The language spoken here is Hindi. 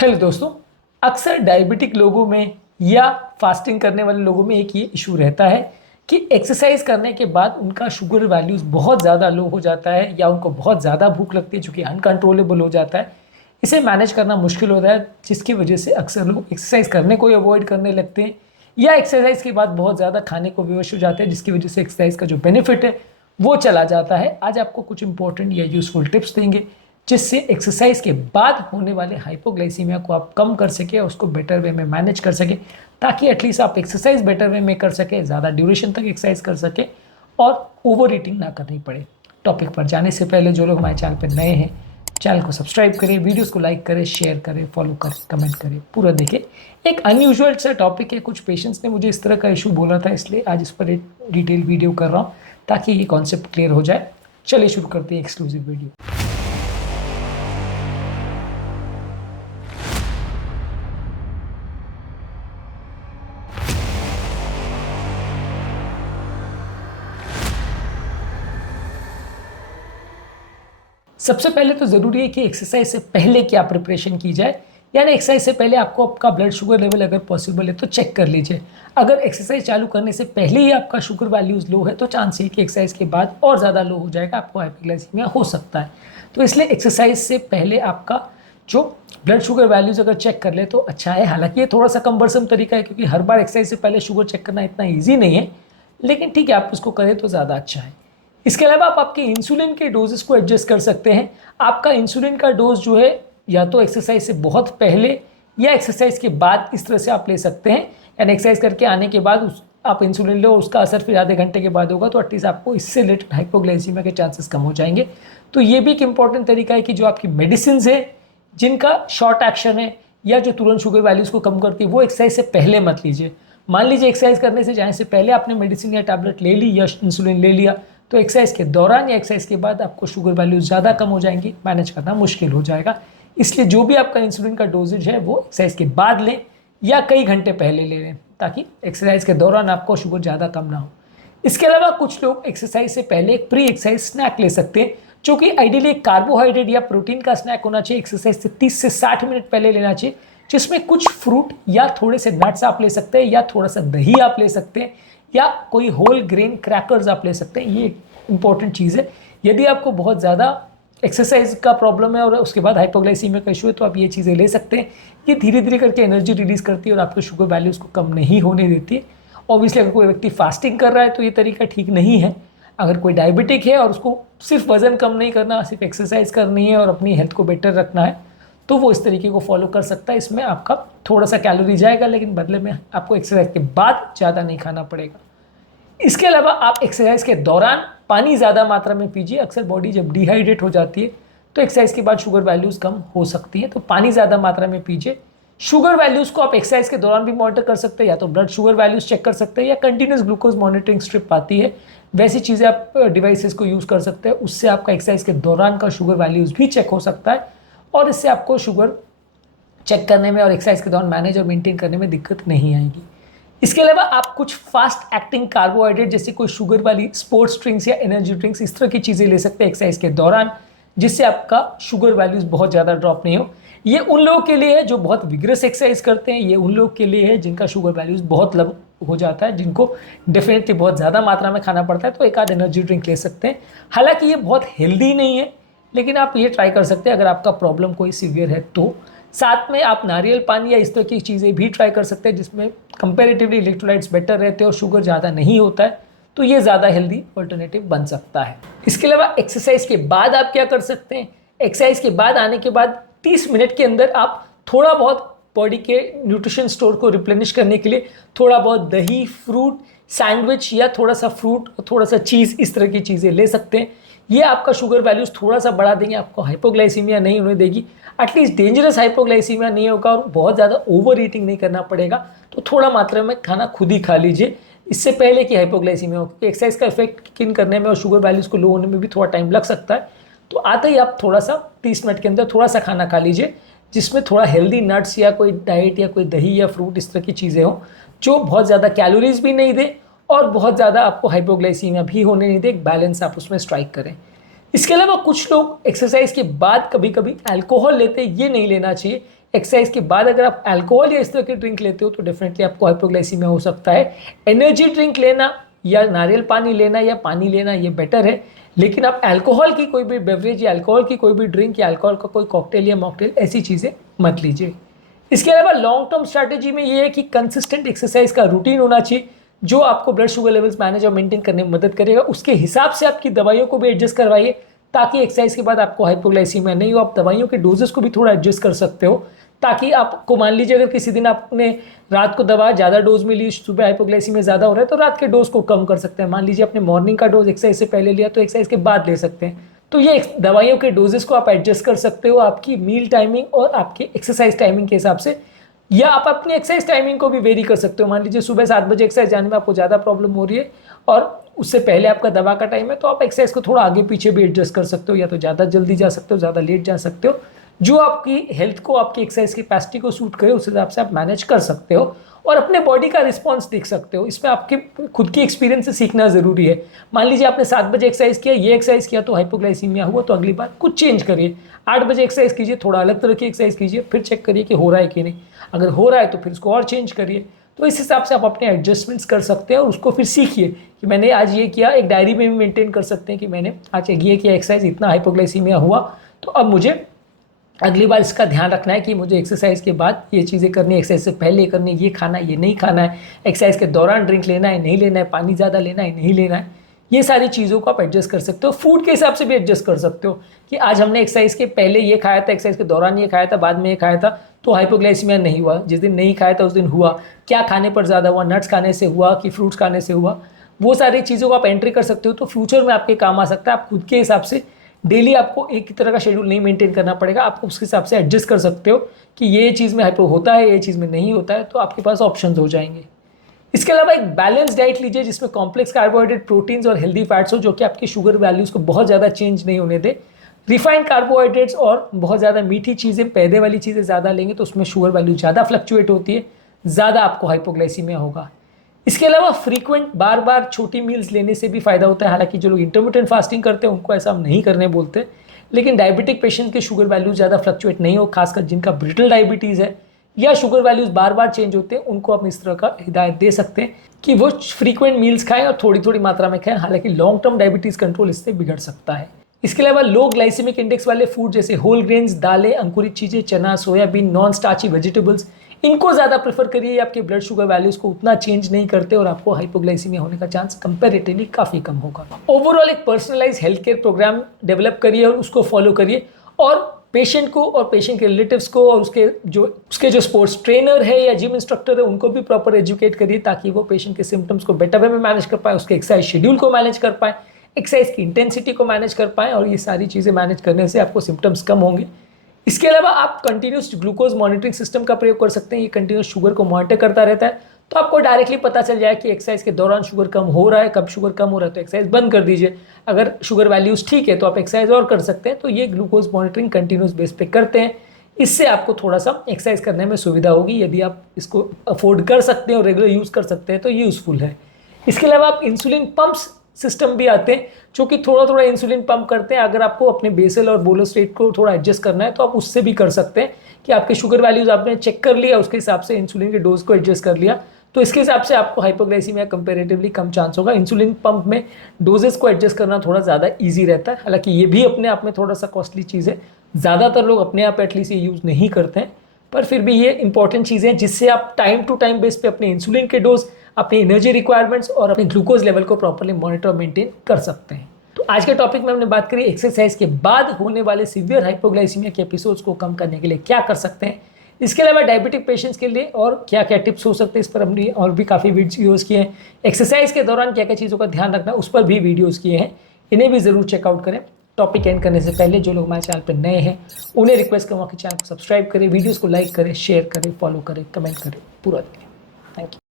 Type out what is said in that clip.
हेलो दोस्तों, अक्सर डायबिटिक लोगों में या फास्टिंग करने वाले लोगों में एक ये इशू रहता है कि एक्सरसाइज करने के बाद उनका शुगर वैल्यूज़ बहुत ज़्यादा लो हो जाता है या उनको बहुत ज़्यादा भूख लगती है जो कि अनकंट्रोलेबल हो जाता है। इसे मैनेज करना मुश्किल होता है, जिसकी वजह से अक्सर लोग एक्सरसाइज करने को ही अवॉइड करने लगते हैं या एक्सरसाइज के बाद बहुत ज़्यादा खाने को विवश हो जाते हैं, जिसकी वजह से एक्सरसाइज का जो बेनिफिट है वो चला जाता है। आज आपको कुछ इंपॉर्टेंट या यूज़फुल टिप्स देंगे जिससे एक्सरसाइज के बाद होने वाले हाइपोग्लाइसीमिया को आप कम कर सके और उसको बेटर वे में मैनेज कर सके, ताकि एटलीस्ट आप एक्सरसाइज बेटर वे में कर सके, ज़्यादा ड्यूरेशन तक एक्सरसाइज कर सके और ओवर ईटिंग ना करनी पड़े। टॉपिक पर जाने से पहले जो लोग हमारे चैनल पर नए हैं, चैनल को सब्सक्राइब करें, वीडियोस को लाइक करें, शेयर करें, फॉलो करें, कमेंट करें, पूरा देखें। एक अनयूजुअल सा टॉपिक है, कुछ पेशेंट्स ने मुझे इस तरह का इशू बोला था, इसलिए आज इस पर एक डिटेल वीडियो कर रहा हूँ ताकि ये कॉन्सेप्ट क्लियर हो जाए। चलिए शुरू करते हैं एक्सक्लूसिव वीडियो। सबसे पहले तो ज़रूरी है कि एक्सरसाइज से पहले क्या प्रिपरेशन की जाए, यानी एक्सरसाइज से पहले आपको आपका ब्लड शुगर लेवल अगर पॉसिबल है तो चेक कर लीजिए। अगर एक्सरसाइज चालू करने से पहले ही आपका शुगर वैल्यूज़ लो है तो चांस है कि एक्सरसाइज के बाद और ज़्यादा लो हो जाएगा, आपको हाइपोग्लाइसीमिया हो सकता है। तो इसलिए एक्सरसाइज से पहले आपका जो ब्लड शुगर वैल्यूज़ अगर चेक कर ले तो अच्छा है। हालांकि ये थोड़ा सा कम्बरसम तरीका है क्योंकि हर बार एक्सरसाइज से पहले शुगर चेक करना इतना ईजी नहीं है, लेकिन ठीक है, आप उसको करें तो ज़्यादा अच्छा है। इसके अलावा आप आपके इंसुलिन के डोजेस को एडजस्ट कर सकते हैं। आपका इंसुलिन का डोज जो है या तो एक्सरसाइज से बहुत पहले या एक्सरसाइज के बाद इस तरह से आप ले सकते हैं, यानी एक्सरसाइज करके आने के बाद आप इंसुलिन लो, उसका असर फिर आधे घंटे के बाद होगा, तो एटलीस्ट आपको इससे रिलेटेड हाइपोग्लाइसीमिया के चांसेस कम हो जाएंगे। तो ये भी एक इंपॉर्टेंट तरीका है कि जो आपकी मेडिसिन है जिनका शॉर्ट एक्शन है या जो तुरंत शुगर वैल्यूज़ को कम करती है वो एक्सरसाइज से पहले मत लीजिए। मान लीजिए एक्सरसाइज करने से जाने से पहले आपने मेडिसिन या टैबलेट ले ली या इंसुलिन ले लिया, तो एक्सरसाइज के दौरान या एक्सरसाइज के बाद आपको शुगर वैल्यूज ज़्यादा कम हो जाएंगी, मैनेज करना मुश्किल हो जाएगा। इसलिए जो भी आपका इंसुलिन का डोजेज है वो एक्सरसाइज के बाद लें या कई घंटे पहले ले लें, ताकि एक्सरसाइज के दौरान आपको शुगर ज़्यादा कम ना हो। इसके अलावा कुछ लोग एक्सरसाइज से पहले एक प्री एक्सरसाइज स्नैक ले सकते हैं, जो कि आइडियली एक कार्बोहाइड्रेट या प्रोटीन का स्नैक होना चाहिए। एक्सरसाइज से 30 से 60 मिनट पहले लेना चाहिए, जिसमें कुछ फ्रूट या थोड़े से नट्स आप ले सकते हैं या थोड़ा सा दही आप ले सकते हैं या कोई होल ग्रेन क्रैकर्स आप ले सकते हैं। ये इंपॉर्टेंट चीज़ है। यदि आपको बहुत ज़्यादा एक्सरसाइज का प्रॉब्लम है और उसके बाद हाइपोग्लाइसीमिया का इशू है तो आप ये चीज़ें ले सकते हैं। ये धीरे धीरे करके एनर्जी रिलीज़ करती है और आपके शुगर वैल्यूज़ को कम नहीं होने देती है। ऑब्वियसली अगर कोई व्यक्ति फास्टिंग कर रहा है तो ये तरीका ठीक नहीं है। अगर कोई डायबिटिक है और उसको सिर्फ वज़न कम नहीं करना, सिर्फ एक्सरसाइज करनी है और अपनी हेल्थ को बेटर रखना है, तो वो इस तरीके को फॉलो कर सकता है। इसमें आपका थोड़ा सा कैलोरी जाएगा, लेकिन बदले में आपको एक्सरसाइज के बाद ज़्यादा नहीं खाना पड़ेगा। इसके अलावा आप एक्सरसाइज के दौरान पानी ज़्यादा मात्रा में पीजिए। अक्सर बॉडी जब डिहाइड्रेट हो जाती है तो एक्सरसाइज के बाद शुगर वैल्यूज़ कम हो सकती हैं, तो पानी ज़्यादा मात्रा में पीजिए। शुगर वैल्यूज़ को आप एक्सरसाइज के दौरान भी मॉनिटर कर सकते हैं, या तो ब्लड शुगर वैल्यूज़ चेक कर सकते हैं या कंटिन्यूस ग्लूकोज मॉनिटरिंग स्ट्रिप आती है, वैसी चीज़ें आप डिवाइसेस को यूज़ कर सकते हैं। उससे आपका एक्सरसाइज के दौरान का शुगर वैल्यूज़ भी चेक हो सकता है और इससे आपको शुगर चेक करने में और एक्सरसाइज के दौरान मैनेज और मेंटेन करने में दिक्कत नहीं आएगी। इसके अलावा आप कुछ फास्ट एक्टिंग कार्बोहाइड्रेट जैसे कोई शुगर वाली स्पोर्ट्स ड्रिंक्स या एनर्जी ड्रिंक्स इस तरह की चीज़ें ले सकते हैं एक्सरसाइज के दौरान, जिससे आपका शुगर वैल्यूज़ बहुत ज़्यादा ड्रॉप नहीं हो। ये उन लोगों के लिए है जो बहुत विग्रस एक्सरसाइज करते हैं, ये उन लोगों के लिए है जिनका शुगर वैल्यूज़ बहुत लो हो जाता है, जिनको डेफिनेटली बहुत ज़्यादा मात्रा में खाना पड़ता है, तो एक आध एनर्जी ड्रिंक ले सकते हैं। हालाँकि ये बहुत हेल्दी नहीं है, लेकिन आप ये ट्राई कर सकते हैं अगर आपका प्रॉब्लम कोई सीवियर है तो। साथ में आप नारियल पानी या इस तरह की चीज़ें भी ट्राई कर सकते हैं जिसमें कंपैरेटिवली इलेक्ट्रोलाइट्स बेटर रहते हैं और शुगर ज़्यादा नहीं होता है, तो ये ज़्यादा हेल्दी अल्टरनेटिव बन सकता है। इसके अलावा एक्सरसाइज के बाद आप क्या कर सकते हैं, एक्सरसाइज के बाद आने के बाद 30 मिनट के अंदर आप थोड़ा बहुत बॉडी के न्यूट्रिशन स्टोर को रिप्लेनिश करने के लिए थोड़ा बहुत दही, फ्रूट, सैंडविच या थोड़ा सा फ्रूट, थोड़ा सा चीज़, इस तरह की चीज़ें ले सकते हैं। ये आपका शुगर वैल्यूज़ थोड़ा सा बढ़ा देंगे, आपको हाइपोग्लाइसीमिया नहीं होने देगी, एटलीस्ट डेंजरस हाइपोग्लाइसीमिया नहीं होगा और बहुत ज़्यादा ओवर ईटिंग नहीं करना पड़ेगा। तो थोड़ा मात्रा में खाना खुद ही खा लीजिए इससे पहले कि हाइपोग्लाइसीमिया हो, क्योंकि एक्सरसाइज का इफेक्ट किन करने में और शुगर वैल्यूज़ को लो होने में भी थोड़ा टाइम लग सकता है। तो आते ही आप थोड़ा सा 30 मिनट के अंदर थोड़ा सा खाना खा लीजिए जिसमें थोड़ा हेल्दी नट्स या कोई डाइट या कोई दही या फ्रूट इस तरह की चीज़ें हों, जो बहुत ज़्यादा कैलोरीज भी नहीं दे और बहुत ज़्यादा आपको हाइपोग्लाइसीमिया भी होने नहीं दे। एक बैलेंस आप उसमें स्ट्राइक करें। इसके अलावा कुछ लोग एक्सरसाइज के बाद कभी कभी अल्कोहल लेते हैं, ये नहीं लेना चाहिए। एक्सरसाइज के बाद अगर आप अल्कोहल या इस तरह के ड्रिंक लेते हो तो डेफिनेटली आपको हाइपोग्लाइसीमिया हो सकता है। एनर्जी ड्रिंक लेना या नारियल पानी लेना या पानी लेना ये बेटर है, लेकिन आप अल्कोहल की कोई भी बेवरेज या अल्कोहल की कोई भी ड्रिंक या अल्कोहल का कोई कॉकटेल या मॉकटेल ऐसी चीज़ें मत लीजिए। इसके अलावा लॉन्ग टर्म स्ट्रैटेजी में ये है कि कंसिस्टेंट एक्सरसाइज का रूटीन होना चाहिए जो आपको ब्लड शुगर लेवल्स मैनेज और मेंटेन करने में मदद करेगा। उसके हिसाब से आपकी दवाइयों को भी एडजस्ट करवाइए ताकि एक्सरसाइज के बाद आपको हाइपोग्लाइसीमिया नहीं हो। आप दवाइयों के डोजेस को भी थोड़ा एडजस्ट कर सकते हो ताकि आपको, मान लीजिए अगर किसी दिन आपने रात को दवा ज़्यादा डोज में ली, सुबह हाइपोग्लाइसीमिया ज़्यादा हो रहा है तो रात के डोज को कम कर सकते हैं। मान लीजिए आपने मॉर्निंग का डोज एक्सरसाइज से पहले लिया तो एक्सरसाइज के बाद ले सकते हैं। तो ये दवाइयों के डोजेस को आप एडजस्ट कर सकते हो आपकी मील टाइमिंग और आपकी एक्सरसाइज टाइमिंग के हिसाब से, या आप अपनी एक्सरसाइज टाइमिंग को भी वेरी कर सकते हो। मान लीजिए सुबह 7 बजे एक्सरसाइज जाने में आपको ज़्यादा प्रॉब्लम हो रही है और उससे पहले आपका दवा का टाइम है, तो आप एक्सरसाइज को थोड़ा आगे पीछे भी एडजस्ट कर सकते हो, या तो ज़्यादा जल्दी जा सकते हो, ज़्यादा लेट जा सकते हो। जो आपकी हेल्थ को, आपकी एक्सरसाइज कैपेसिटी को सूट करे उस हिसाब से आप मैनेज कर सकते हो और अपने बॉडी का रिस्पॉन्स देख सकते हो। इसमें आपके खुद की एक्सपीरियंस से सीखना ज़रूरी है। मान लीजिए आपने 7 बजे एक्सरसाइज किया, ये एक्सरसाइज किया तो हाइपोग्लाइसीमिया हुआ, तो अगली बार कुछ चेंज करिए। 8 बजे एक्सरसाइज कीजिए, थोड़ा अलग तरह की एक्सरसाइज कीजिए, फिर चेक करिए कि हो रहा है कि नहीं। अगर हो रहा है तो फिर उसको और चेंज करिए। तो इस हिसाब से आप अपने एडजस्टमेंट्स कर सकते हैं और उसको फिर सीखिए कि मैंने आज ये किया। एक डायरी में भी मेंटेन कर सकते हैं कि मैंने आज ये किया एक्सरसाइज, इतना हाइपोग्लाइसीमिया हुआ, तो अब मुझे अगली बार इसका ध्यान रखना है कि मुझे एक्सरसाइज के बाद ये चीज़ें करनी है, एक्सरसाइज से पहले करनी है, ये खाना है, ये नहीं खाना है, एक्सरसाइज के दौरान ड्रिंक लेना है, नहीं लेना है, पानी ज़्यादा लेना है, नहीं लेना है। ये सारी चीज़ों को आप एडजस्ट कर सकते हो। फूड के हिसाब से भी एडजस्ट कर सकते हो कि आज हमने एक्सरसाइज के पहले ये खाया था, एक्सरसाइज के दौरान ये खाया था, बाद में ये खाया था, तो हाइपोग्लाइसीमिया नहीं हुआ। जिस दिन नहीं खाया था उस दिन हुआ, क्या खाने पर ज़्यादा हुआ, नट्स खाने से हुआ कि फ्रूट्स खाने से हुआ, वो सारी चीज़ों को आप एंट्री कर सकते हो। तो फ्यूचर में आपके काम आ सकता है। आप खुद के हिसाब से डेली आपको एक ही तरह का शेड्यूल नहीं मेंटेन करना पड़ेगा, आप उसके हिसाब से एडजस्ट कर सकते हो कि ये चीज़ में हाइपो होता है, ये चीज़ में नहीं होता है, तो आपके पास ऑप्शंस हो जाएंगे। इसके अलावा एक बैलेंस डाइट लीजिए जिसमें कॉम्प्लेक्स कार्बोहाइड्रेट, प्रोटीन्स और हेल्दी फैट्स हो, जो कि आपकी शुगर वैल्यूज़ को बहुत ज़्यादा चेंज नहीं होने दे। रिफाइंड कार्बोहाइड्रेट्स और बहुत ज़्यादा मीठी चीज़ें, पैदे वाली चीज़ें ज़्यादा लेंगे तो उसमें शुगर वैल्यू ज़्यादा फ्लक्चुएट होती है, ज़्यादा आपको हाइपोग्लाइसीमिया होगा। इसके अलावा फ्रीक्वेंट बार बार छोटी मील्स लेने से भी फ़ायदा होता है। हालांकि जो लोग इंटरमिटेंट फास्टिंग करते हैं उनको ऐसा हम नहीं करने बोलते, लेकिन डायबिटिक पेशेंट के शुगर वैल्यूज ज़्यादा फ्लक्चुएट नहीं हो, खासकर जिनका ब्रिटल डायबिटीज़ है या शुगर वैल्यूज बार बार चेंज होते हैं, उनको आप इस तरह का हिदायत दे सकते हैं कि वो फ्रीक्वेंट मील्स खाएं और थोड़ी थोड़ी मात्रा में खाएं। हालांकि लॉन्ग टर्म डायबिटीज़ कंट्रोल इससे बिगड़ सकता है। इसके अलावा लो ग्लाइसेमिक इंडेक्स वाले फूड जैसे होल ग्रेन्स, दालें, अंकुरित चीज़ें, चना, सोयाबीन, नॉन स्टार्ची वेजिटेबल्स, इनको ज़्यादा प्रेफर करिए। आपके ब्लड शुगर वैल्यूज़ को उतना चेंज नहीं करते और आपको हाइपोग्लाइसीमिया होने का चांस कंपैरेटिवली काफ़ी कम होगा। ओवरऑल एक personalise health care programme develop करिए और उसको फॉलो करिए, और पेशेंट को और पेशेंट के रिलेटिव्स को और उसके जो स्पोर्ट्स ट्रेनर है या जिम इंस्ट्रक्टर है उनको भी प्रॉपर एजुकेट करिए ताकि वो पेशेंट के सिम्टम्स को बेटर वे में मैनेज कर पाए, उसके एक्सरसाइज शेड्यूल को मैनेज कर पाए, एक्सरसाइज की इंटेंसिटी को मैनेज कर पाएँ, और ये सारी चीज़ें मैनेज करने से आपको सिम्टम्स कम होंगे। इसके अलावा आप कंटिन्यूस ग्लूकोज मॉनिटरिंग सिस्टम का प्रयोग कर सकते हैं। ये कंटिन्यूस शुगर को मॉनिटर करता रहता है, तो आपको डायरेक्टली पता चल जाए कि एक्सरसाइज के दौरान शुगर कम हो रहा है, कब शुगर कम हो रहा है तो एक्सरसाइज बंद कर दीजिए। अगर शुगर वैल्यूज़ ठीक है तो आप एक्सरसाइज और कर सकते हैं। तो ये ग्लूकोज मॉनिटरिंग कंटिन्यूस बेस पे करते हैं, इससे आपको थोड़ा सा एक्सरसाइज करने में सुविधा होगी। यदि आप इसको अफोर्ड कर सकते हैं और रेगुलर यूज़ कर सकते हैं तो ये यूज़फुल है। इसके अलावा आप इंसुलिन पंप्स सिस्टम भी आते हैं जो कि थोड़ा थोड़ा इंसुलिन पंप करते हैं। अगर आपको अपने बेसल और बोलस रेट को थोड़ा एडजस्ट करना है तो आप उससे भी कर सकते हैं कि आपके शुगर वैल्यूज़ आपने चेक कर लिया, उसके हिसाब से इंसुलिन के डोज को एडजस्ट कर लिया, तो इसके हिसाब से आपको हाइपोग्लाइसीमिया कंपैरेटिवली कम चांस होगा। इंसुलिन पंप में डोजेस को एडजस्ट करना थोड़ा ज़्यादा ईजी रहता है। हालांकि ये भी अपने आप में थोड़ा सा कॉस्टली चीज़ है, ज़्यादातर लोग अपने आप एटलीस्ट ये यूज़ नहीं करते हैं, पर फिर भी ये इंपॉर्टेंट चीज़ें हैं जिससे आप टाइम टू टाइम बेस पे अपने इंसुलिन के डोज, अपनी एनर्जी रिक्वायरमेंट्स और अपने ग्लूकोज लेवल को प्रॉपर्ली मॉनिटर और मेंटेन कर सकते हैं। तो आज के टॉपिक में हमने बात करी एक्सरसाइज के बाद होने वाले सीवियर हाइपोग्लाइसीमिया के एपिसोड्स को कम करने के लिए क्या कर सकते हैं। इसके अलावा डायबिटिक पेशेंट्स के लिए और क्या क्या टिप्स हो सकते हैं, इस पर हमने और भी काफ़ी वीडियोज़ किए हैं। एक्सरसाइज के दौरान क्या क्या चीज़ों का ध्यान रखना है उस पर भी वीडियोज़ किए हैं, इन्हें भी ज़रूर चेकआउट करें। टॉपिक एंड करने से पहले जो लोग हमारे चैनल पर नए हैं उन्हें रिक्वेस्ट करूँगा कि चैनल को सब्सक्राइब करें, वीडियोज़ को लाइक करें, शेयर करें, फॉलो करें, कमेंट करें, पूरा देखें। Thank you.